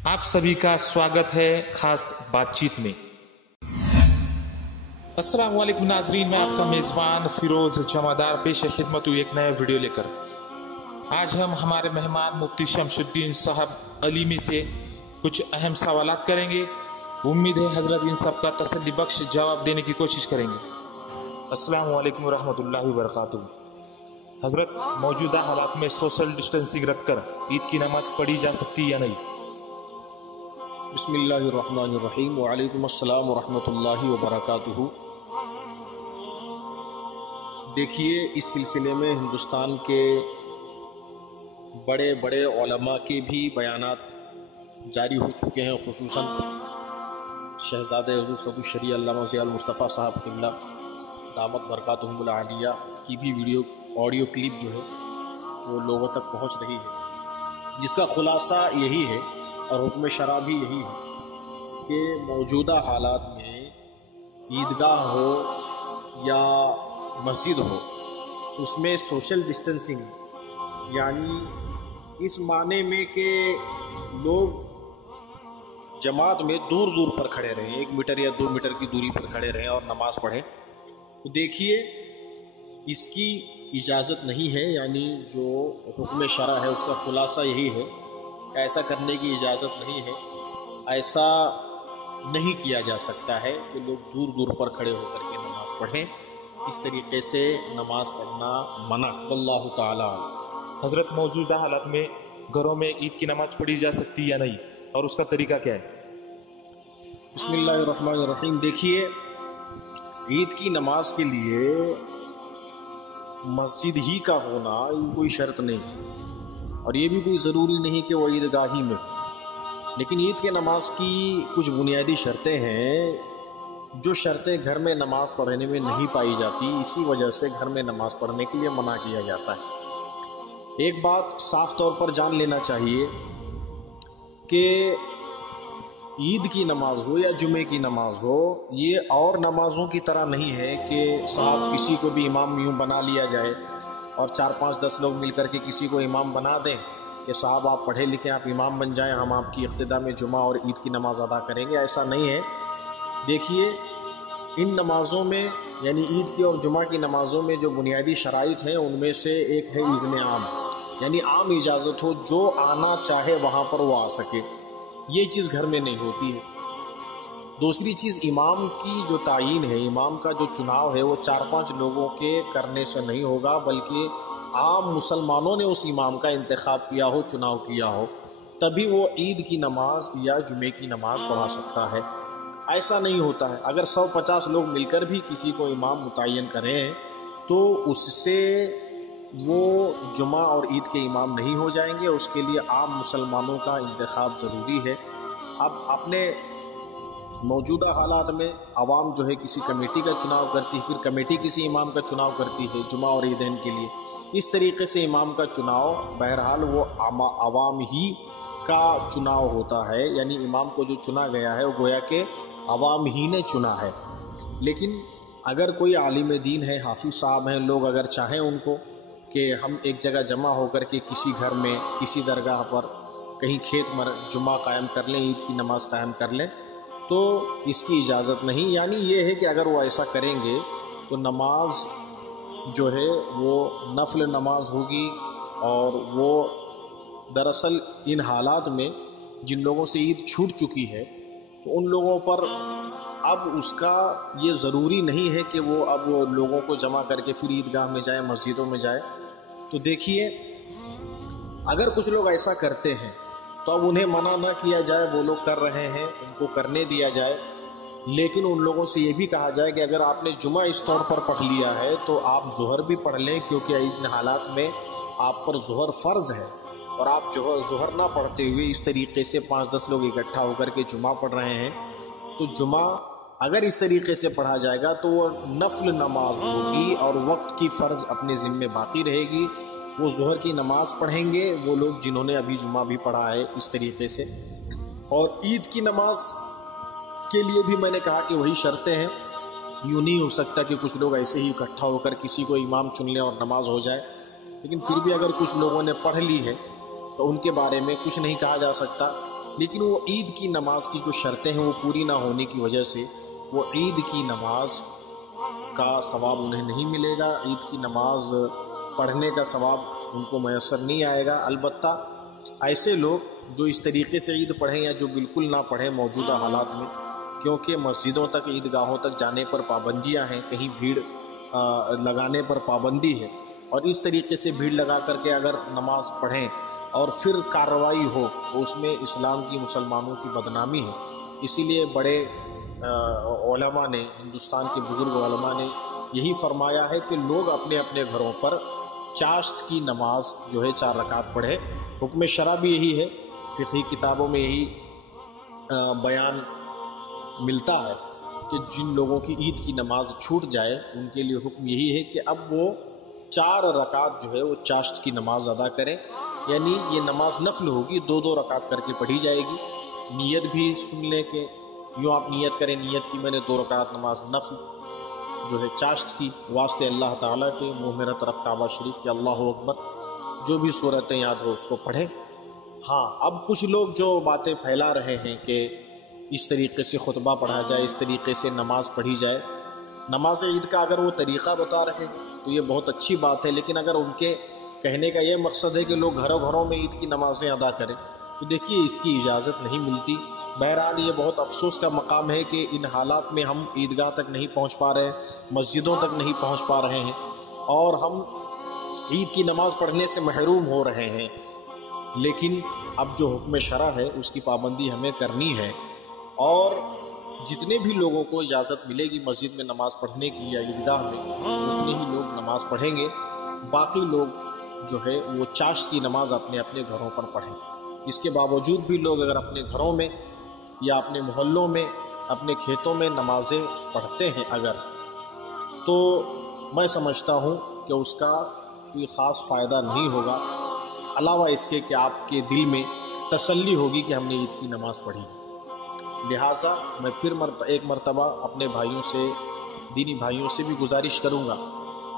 आप सभी का स्वागत है खास बातचीत में। अस्सलाम वालेकुम नाजरीन, मैं आपका मेज़बान फिरोज जमादार पेश खिदमत हूँ एक नया वीडियो लेकर। आज हम हमारे मेहमान मुफ्ती शमशुद्दीन साहब अलीमी से कुछ अहम सवालात करेंगे। उम्मीद है हजरत इन सब का तसल्ली बख्श जवाब देने की कोशिश करेंगे। अस्सलाम वालेकुम रहमतुल्लाहि व बरकातुहू। हजरत, मौजूदा हालात में सोशल डिस्टेंसिंग रखकर ईद की नमाज पढ़ी जा सकती है या नहीं? बिस्मिल्लाहिर्रहमानिर्रहीम वालेकुम अस्सलाम वरहमतुल्लाहि वबरकातुहू। देखिए, इस सिलसिले में हिंदुस्तान के बड़े बड़े उलमा के भी बयानात जारी हो चुके हैं। खुसूसन शहज़ादे हुज़ूर सदु शरीअ अल्लामा ज़ियाउल मुस्तफ़ा साहब क़िबला दामत बरकातुहुमुल आलिया की भी ऑडियो क्लिप जो है वो लोगों तक पहुंच रही है, जिसका खुलासा यही है और हुक्म शरा भी यही है कि मौजूदा हालात में ईदगाह हो या मस्जिद हो, उसमें सोशल डिस्टेंसिंग यानी इस माने में कि लोग जमात में दूर दूर पर खड़े रहें, 1 मीटर या 2 मीटर की दूरी पर खड़े रहें और नमाज पढ़ें, तो देखिए इसकी इजाज़त नहीं है। यानी जो हुक्म शरा है उसका खुलासा यही है कि ऐसा करने की इजाज़त नहीं है। ऐसा नहीं किया जा सकता है कि लोग दूर दूर पर खड़े होकर के नमाज़ पढ़ें। इस तरीके से नमाज पढ़ना मना। अल्लाह ताला। हजरत, मौजूदा हालात में घरों में ईद की नमाज पढ़ी जा सकती है या नहीं, और उसका तरीका क्या है? बिस्मिल्लाहिर्रहमानिर्रहीम। देखिए, ईद की नमाज के लिए मस्जिद ही का होना कोई शर्त नहीं, और ये भी कोई ज़रूरी नहीं कि वो ईदगाह ही में हो। लेकिन ईद के नमाज की कुछ बुनियादी शर्तें हैं, जो शर्तें घर में नमाज पढ़ने में नहीं पाई जाती, इसी वजह से घर में नमाज पढ़ने के लिए मना किया जाता है। एक बात साफ तौर पर जान लेना चाहिए कि ईद की नमाज हो या जुमे की नमाज हो, ये और नमाजों की तरह नहीं है कि साहब किसी को भी इमाम यूँ बना लिया जाए और 4, 5, 10 लोग मिलकर के किसी को इमाम बना दें कि साहब आप पढ़े लिखे, आप इमाम बन जाएं, हम आपकी इक़्तिदा में जुमा और ईद की नमाज अदा करेंगे। ऐसा नहीं है। देखिए, इन नमाज़ों में यानी ईद की और जुमा की नमाज़ों में जो बुनियादी शराइत हैं उनमें से एक है इज़्न आम, यानी आम इजाज़त हो, जो आना चाहे वहाँ पर वो आ सके। ये चीज़ घर में नहीं होती है। दूसरी चीज़, इमाम की जो तायीन है, इमाम का जो चुनाव है, वो 4-5 लोगों के करने से नहीं होगा, बल्कि आम मुसलमानों ने उस इमाम का इंतखाब किया हो, चुनाव किया हो, तभी वो ईद की नमाज या जुमे की नमाज पढ़ा सकता है। ऐसा नहीं होता है। अगर 100-50 लोग मिलकर भी किसी को इमाम मुतय्यन करें तो उससे वो जुमा और ईद के इमाम नहीं हो जाएंगे। उसके लिए आम मुसलमानों का इंतखाब ज़रूरी है। अब अपने मौजूदा हालात में आवाम जो है किसी कमेटी का चुनाव करती है, फिर कमेटी किसी इमाम का चुनाव करती है जुमा और ईदैन के लिए। इस तरीके से इमाम का चुनाव बहरहाल वो आवाम ही का चुनाव होता है, यानी इमाम को जो चुना गया है वो गोया के आवाम ही ने चुना है। लेकिन अगर कोई आलिम दीन है, हाफिज़ साहब हैं, लोग अगर चाहें उनको कि हम एक जगह जमा होकर के किसी घर में, किसी दरगाह पर, कहीं खेत में जुमा कायम कर लें, ईद की नमाज कायम कर लें, तो इसकी इजाज़त नहीं। यानी ये है कि अगर वो ऐसा करेंगे तो नमाज जो है वो नफल नमाज होगी, और वो दरअसल इन हालात में जिन लोगों से ईद छूट चुकी है तो उन लोगों पर अब उसका ये ज़रूरी नहीं है कि वो अब वो लोगों को जमा करके फिर ईदगाह में जाए, मस्जिदों में जाए। तो देखिए, अगर कुछ लोग ऐसा करते हैं तो अब उन्हें मना ना किया जाए, वो लोग कर रहे हैं उनको करने दिया जाए। लेकिन उन लोगों से ये भी कहा जाए कि अगर आपने जुमा इस तौर पर पढ़ लिया है तो आप ज़ोहर भी पढ़ लें, क्योंकि इन हालात में आप पर ज़ोहर फ़र्ज़ है, और आप ज़ोहर ना पढ़ते हुए इस तरीके से 5-10 लोग इकट्ठा होकर के जुमा पढ़ रहे हैं, तो जुमा अगर इस तरीके से पढ़ा जाएगा तो वो नफल नमाज होगी और वक्त की फ़र्ज़ अपने ज़िम्मे बाकी रहेगी। वो ज़ोहर की नमाज पढ़ेंगे वो लोग जिन्होंने अभी जुमा भी पढ़ा है इस तरीके से। और ईद की नमाज के लिए भी मैंने कहा कि वही शर्तें हैं। यूँ नहीं हो सकता कि कुछ लोग ऐसे ही इकट्ठा होकर किसी को इमाम चुन लें और नमाज हो जाए। लेकिन फिर भी अगर कुछ लोगों ने पढ़ ली है तो उनके बारे में कुछ नहीं कहा जा सकता। लेकिन वो ईद की नमाज की जो शर्तें हैं वो पूरी ना होने की वजह से वो ईद की नमाज का सवाब उन्हें नहीं मिलेगा, ईद की नमाज पढ़ने का सवाब उनको मैसर नहीं आएगा। अलबत्ता ऐसे लोग जो इस तरीके से ईद पढ़ें या जो बिल्कुल ना पढ़ें मौजूदा हालात में, क्योंकि मस्जिदों तक, ईदगाहों तक जाने पर पाबंदियां हैं, कहीं भीड़ लगाने पर पाबंदी है, और इस तरीके से भीड़ लगा करके अगर नमाज पढ़ें और फिर कार्रवाई हो तो उसमें इस्लाम की, मुसलमानों की बदनामी है। इसीलिए बड़े उलमा ने, हिंदुस्तान के बुज़ुर्ग उलमा ने यही फरमाया है कि लोग अपने अपने घरों पर चाश्त की नमाज जो है 4 रकात पढ़े। हुक्म शरा भी यही है, फ़िक़ही किताबों में यही बयान मिलता है कि जिन लोगों की ईद की नमाज छूट जाए उनके लिए हुक्म यही है कि अब वो 4 रकात जो है वो चाश्त की नमाज अदा करें, यानी ये नमाज नफल होगी, 2-2 रकात करके पढ़ी जाएगी। नीयत भी सुन लें कि यूँ आप नीयत करें, नीयत की मैंने 2 रकात नमाज नफल जो है चाश्त की वास्ते अल्लाह ताला के, मुँह मेरा तरफ काबा शरीफ के, अल्लाहु अकबर, जो भी सूरतें याद हो उसको पढ़ें। हाँ, अब कुछ लोग जो बातें फैला रहे हैं कि इस तरीके से खुतबा पढ़ा जाए, इस तरीके से नमाज पढ़ी जाए, नमाज ईद का अगर वो तरीक़ा बता रहे हैं तो ये बहुत अच्छी बात है, लेकिन अगर उनके कहने का ये मकसद है कि लोग घरों घरों में ईद की नमाज़ें अदा करें तो देखिए इसकी इजाज़त नहीं मिलती। बहरहाल ये बहुत अफसोस का मकाम है कि इन हालात में हम ईदगाह तक नहीं पहुंच पा रहे हैं, मस्जिदों तक नहीं पहुंच पा रहे हैं और हम ईद की नमाज़ पढ़ने से महरूम हो रहे हैं। लेकिन अब जो हुक्म शरा है उसकी पाबंदी हमें करनी है, और जितने भी लोगों को इजाज़त मिलेगी मस्जिद में नमाज़ पढ़ने की या ईदगाह में, उतने ही लोग नमाज़ पढ़ेंगे। बाकी लोग जो है वो चाश्त की नमाज़ अपने अपने घरों पर पढ़ें। इसके बावजूद भी लोग अगर अपने घरों में या अपने मोहल्लों में, अपने खेतों में नमाज़ें पढ़ते हैं अगर, तो मैं समझता हूँ कि उसका कोई ख़ास फ़ायदा नहीं होगा, अलावा इसके कि आपके दिल में तसल्ली होगी कि हमने ईद की नमाज़ पढ़ी। लिहाजा मैं फिर एक मरतबा अपने भाइयों से, दीनी भाइयों से भी गुजारिश करूँगा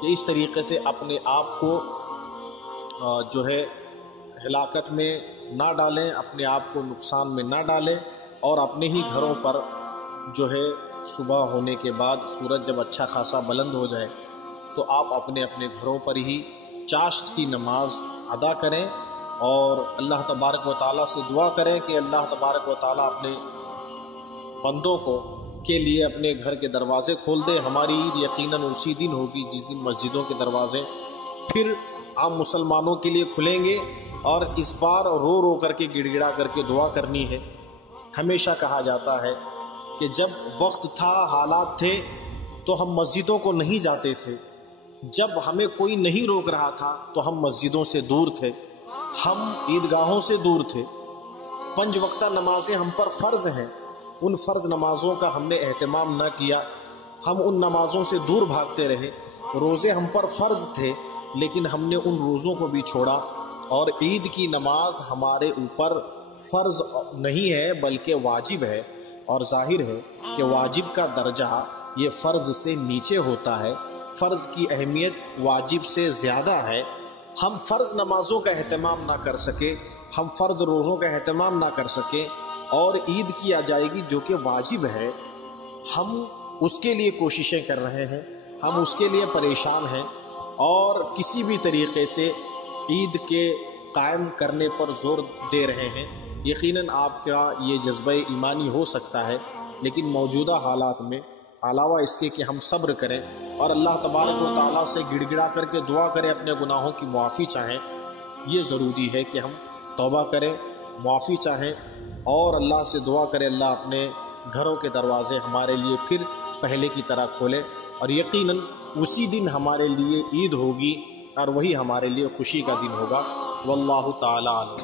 कि इस तरीके से अपने आप को जो है हिलाकत में ना डालें, अपने आप को नुकसान में ना डालें, और अपने ही घरों पर जो है सुबह होने के बाद सूरज जब अच्छा खासा बुलंद हो जाए तो आप अपने अपने घरों पर ही चाश्त की नमाज अदा करें और अल्लाह तबारक व तआला से दुआ करें कि अल्लाह तबारक व तआला अपने बंदों को के लिए अपने घर के दरवाज़े खोल दे। हमारी ईद यकीनन उसी दिन होगी जिस दिन मस्जिदों के दरवाज़े फिर आम मुसलमानों के लिए खुलेंगे, और इस बार रो रो करके, गिड़गिड़ा करके दुआ करनी है। हमेशा कहा जाता है कि जब वक्त था, हालात थे, तो हम मस्जिदों को नहीं जाते थे, जब हमें कोई नहीं रोक रहा था तो हम मस्जिदों से दूर थे, हम ईदगाहों से दूर थे। 5 वक्ता नमाजें हम पर फ़र्ज़ हैं, उन फ़र्ज़ नमाज़ों का हमने एहतमाम न किया, हम उन नमाज़ों से दूर भागते रहे। रोज़े हम पर फ़र्ज़ थे लेकिन हमने उन रोज़ों को भी छोड़ा, और ईद की नमाज हमारे ऊपर फ़र्ज़ नहीं है बल्कि वाजिब है, और ज़ाहिर है कि वाजिब का दर्जा ये फ़र्ज़ से नीचे होता है, फ़र्ज़ की अहमियत वाजिब से ज़्यादा है। हम फ़र्ज़ नमाज़ों का एहतमाम ना कर सके, हम फ़र्ज़ रोज़ों का एहतमाम ना कर सके, और ईद की आ जाएगी जो कि वाजिब है, हम उसके लिए कोशिशें कर रहे हैं, हम उसके लिए परेशान हैं, और किसी भी तरीक़े से ईद के कायम करने पर ज़ोर दे रहे हैं। यकीनन आपका ये जज्बा ईमानी हो सकता है, लेकिन मौजूदा हालात में अलावा इसके कि हम सब्र करें और अल्लाह तबारक व तआला से गिड़गिड़ा करके दुआ करें, अपने गुनाहों की मुआफ़ी चाहें, ये ज़रूरी है कि हम तौबा करें, मुआफ़ी चाहें और अल्लाह से दुआ करें अल्लाह अपने घरों के दरवाज़े हमारे लिए फिर पहले की तरह खोले, और यकीनन उसी दिन हमारे लिए ईद होगी और वही हमारे लिए खुशी का दिन होगा। वल्लाहु ताला आलम।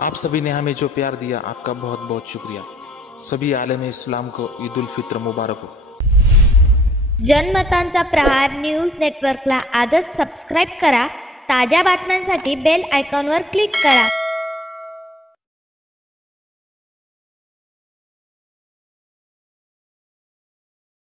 आप सभी ने हमें जो प्यार दिया आपका बहुत बहुत शुक्रिया। सभी आलम इस्लाम को ईद उल फित्र मुबारक हो। जनमतांचा प्रहार न्यूज नेटवर्कला आजच सबस्क्राईब करा। ताज्या बातम्यांसाठी बेल आयकॉनवर क्लिक करा।